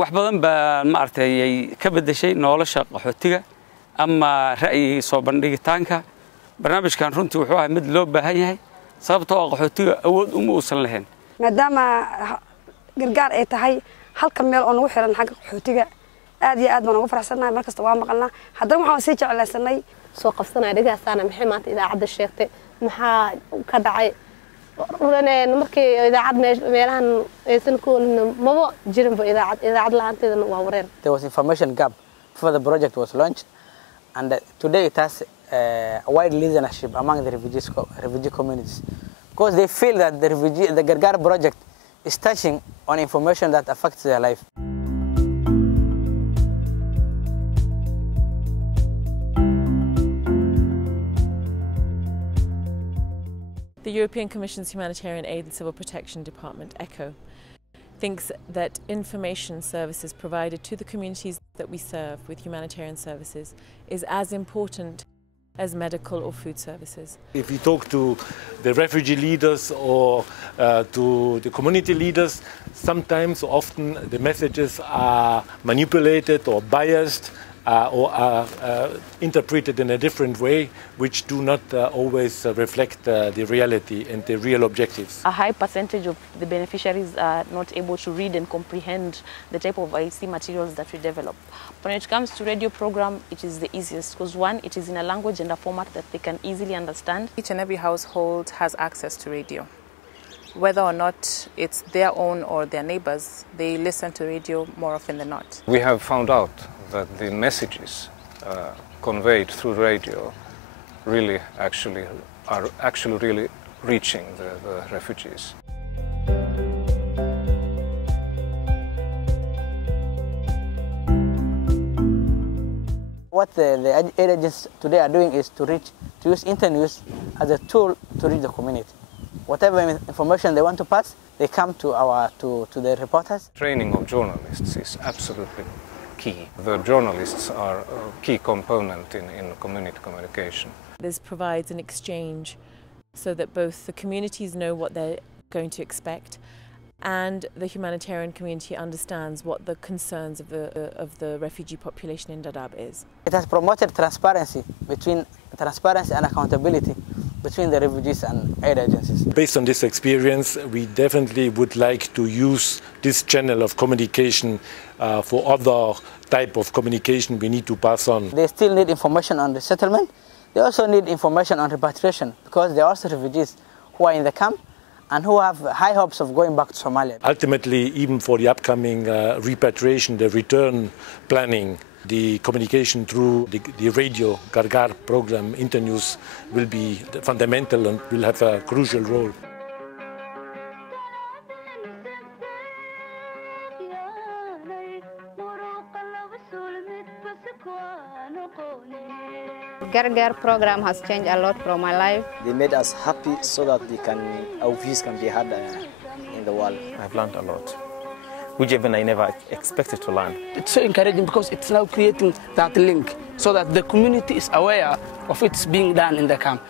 wax badan baa maartay ka bedeshay nolosha qaxootiga ama ra'yi soo bandhigitaanka barnaamijkan runtii wuxuu ahaa mid loo baahan yahay sababtoo ah qaxootiga awood uma uusan lahayn maadaama gargaar ay tahay halka meel oo nagu xiran xagga qaxootiga aad iyo aad baan ugu faraxsanahay markasta waa maqalnaa haddana waxaan sii jeclaysanay soo qabsanay dhagaasaana maxay maanta idaacadda sheegtay maxaa ka dhacay markii idaacad meelahan aysan ku maba jirinba idaacad la'aanteedana waa wareer. There was information gap before the project was launched, and today it has a wide listenership among the refugee communities because they feel that the Gargar project is touching on information that affects their life. The European Commission's Humanitarian Aid and Civil Protection Department, ECHO, thinks that information services provided to the communities that we serve with humanitarian services is as important as medical or food services. If we talk to the refugee leaders or to the community leaders, sometimes, often, the messages are manipulated or biased or are interpreted in a different way, which do not always reflect the reality and the real objectives. A high percentage of the beneficiaries are not able to read and comprehend the type of IC materials that we develop. When it comes to radio program, it is the easiest because one, it is in a language and a format that they can easily understand. Each and every household has access to radio. Whether or not it's their own or their neighbors, they listen to radio more often than not. We have found out that the messages conveyed through radio really are really reaching the refugees. What the aid agents today are doing is to use Internews as a tool to reach the community. Whatever information they want to pass, they come to the reporters. Training of journalists is absolutely key. The journalists are a key component in community communication. This provides an exchange so that both the communities know what they're going to expect and the humanitarian community understands what the concerns of the refugee population in Dadaab is. It has promoted transparency and accountability between the refugees and aid agencies. Based on this experience, we definitely would like to use this channel of communication for other type of communication we need to pass on. They still need information on the settlement. They also need information on repatriation because there are also refugees who are in the camp and who have high hopes of going back to Somalia. Ultimately, even for the upcoming repatriation, the return planning, the communication through the radio Gargar program, Internews, will be fundamental and will have a crucial role. Gargar program has changed a lot from my life. They made us happy so that our views can be heard in the world. I've learned a lot, which even I never expected to learn. It's so encouraging because it's now creating that link so that the community is aware of what's being done in the camp.